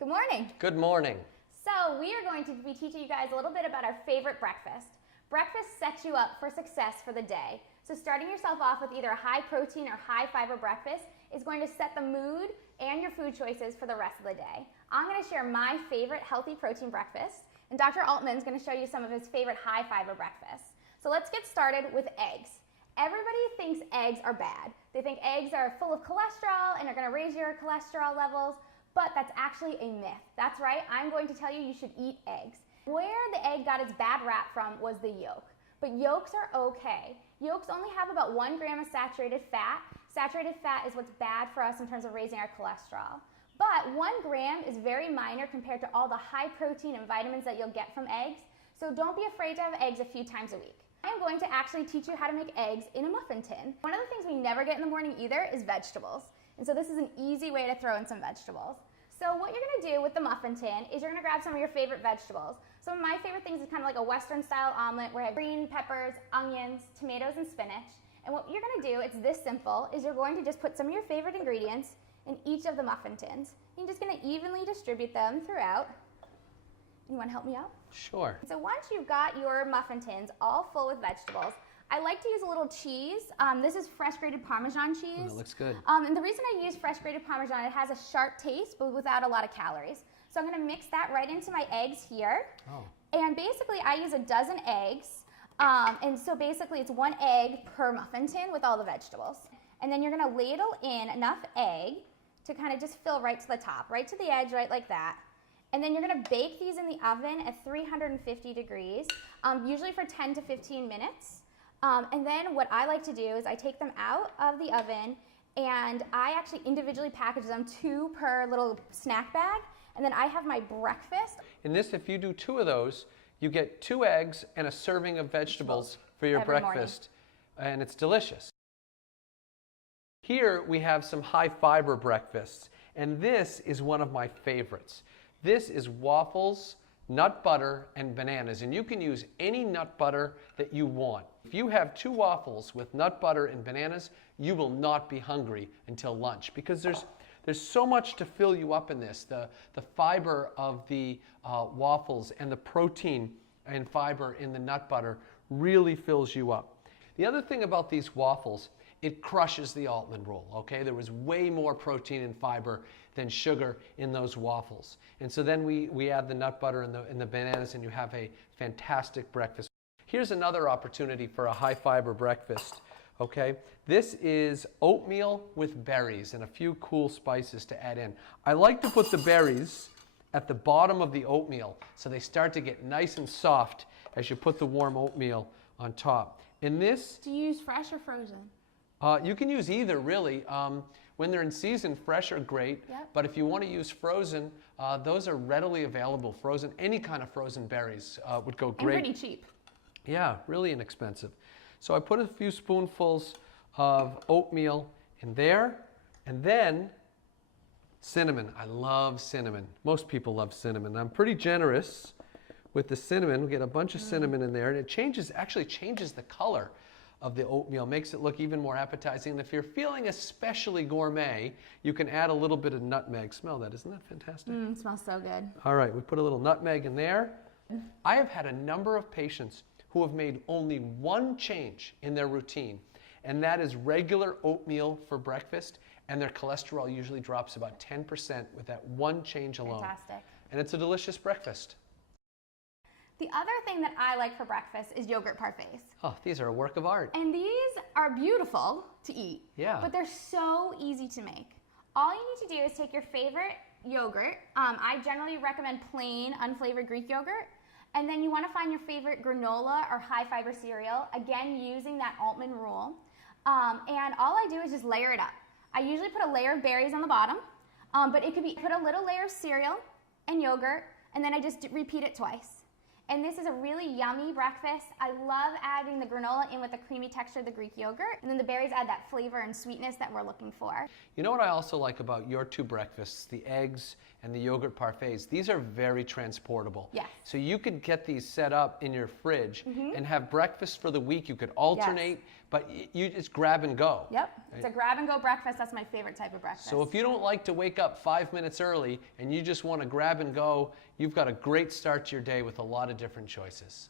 Good morning. Good morning. So we are going to be teaching you guys a little bit about our favorite breakfast. Breakfast sets you up for success for the day. So starting yourself off with either a high protein or high fiber breakfast is going to set the mood and your food choices for the rest of the day. I'm going to share my favorite healthy protein breakfast, and Dr. Altman is going to show you some of his favorite high fiber breakfasts. So let's get started with eggs. Everybody thinks eggs are bad. They think eggs are full of cholesterol and are going to raise your cholesterol levels, but that's actually a myth. That's right, I'm going to tell you should eat eggs. Where the egg got its bad rap from was the yolk, but yolks are okay. Yolks only have about 1 gram of saturated fat. Saturated fat is what's bad for us in terms of raising our cholesterol. But 1 gram is very minor compared to all the high protein and vitamins that you'll get from eggs, so don't be afraid to have eggs a few times a week. I'm going to actually teach you how to make eggs in a muffin tin. One of the things we never get in the morning either is vegetables. And so this is an easy way to throw in some vegetables. So what you're going to do with the muffin tin is you're going to grab some of your favorite vegetables. Some of my favorite things is kind of like a Western style omelet where I have green peppers, onions, tomatoes, and spinach. And what you're going to do, it's this simple, is you're going to just put some of your favorite ingredients in each of the muffin tins. You're just going to evenly distribute them throughout. You want to help me out? Sure. So once you've got your muffin tins all full with vegetables, I like to use a little cheese. This is fresh grated Parmesan cheese. That looks good. And the reason I use fresh grated Parmesan, it has a sharp taste, but without a lot of calories. So I'm going to mix that right into my eggs here. Oh. And basically, I use a dozen eggs. And so basically, it's 1 egg per muffin tin with all the vegetables. And then you're going to ladle in enough egg to kind of just fill right to the top, right to the edge, right like that. And then you're going to bake these in the oven at 350 degrees, usually for 10 to 15 minutes. And then what I like to do is I take them out of the oven and I actually individually package them, 2 per little snack bag. And then I have my breakfast. In this, if you do 2 of those, you get 2 eggs and a serving of vegetables for your every breakfast. Morning. And it's delicious. Here we have some high fiber breakfasts. And this is one of my favorites. This is waffles, nut butter, and bananas. And you can use any nut butter that you want. If you have 2 waffles with nut butter and bananas, you will not be hungry until lunch because there's so much to fill you up in this. The fiber of the waffles and the protein and fiber in the nut butter really fills you up. The other thing about these waffles, it crushes the Altman roll, okay? There was way more protein and fiber than sugar in those waffles. And so then we add the nut butter and the bananas and you have a fantastic breakfast. Here's another opportunity for a high fiber breakfast, okay? This is oatmeal with berries and a few cool spices to add in. I like to put the berries at the bottom of the oatmeal so they start to get nice and soft as you put the warm oatmeal on top. In this, Do you use fresh or frozen? you can use either, really. When they're in season, fresh are great. Yep. But if you want to use frozen, those are readily available. Frozen, any kind of frozen berries would go great. And pretty cheap. Yeah, really inexpensive. So I put a few spoonfuls of oatmeal in there, and then cinnamon. I love cinnamon. Most people love cinnamon. I'm pretty generous with the cinnamon. We get a bunch of cinnamon in there, and it actually changes the color of the oatmeal, makes it look even more appetizing. And if you're feeling especially gourmet, you can add a little bit of nutmeg. Smell that, isn't that fantastic? It smells so good. All right, we put a little nutmeg in there. I have had a number of patients who have made only 1 change in their routine, and that is regular oatmeal for breakfast, and their cholesterol usually drops about 10% with that 1 change alone. Fantastic. And it's a delicious breakfast. The other thing that I like for breakfast is yogurt parfaits. Oh, these are a work of art. And these are beautiful to eat, but they're so easy to make. All you need to do is take your favorite yogurt. I generally recommend plain, unflavored Greek yogurt. And then you want to find your favorite granola or high fiber cereal, again using that Altman rule. And all I do is just layer it up. I usually put a layer of berries on the bottom, but it could be put a little layer of cereal and yogurt, and then I just repeat it twice. And this is a really yummy breakfast. I love adding the granola in with the creamy texture of the Greek yogurt. And then the berries add that flavor and sweetness that we're looking for. You know what I also like about your two breakfasts, the eggs and the yogurt parfaits? These are very transportable. Yes. So you could get these set up in your fridge and have breakfast for the week. You could alternate, but you just grab and go. Yep. It's a grab and go breakfast. That's my favorite type of breakfast. So if you don't like to wake up 5 minutes early and you just want to grab and go, you've got a great start to your day with a lot of different choices.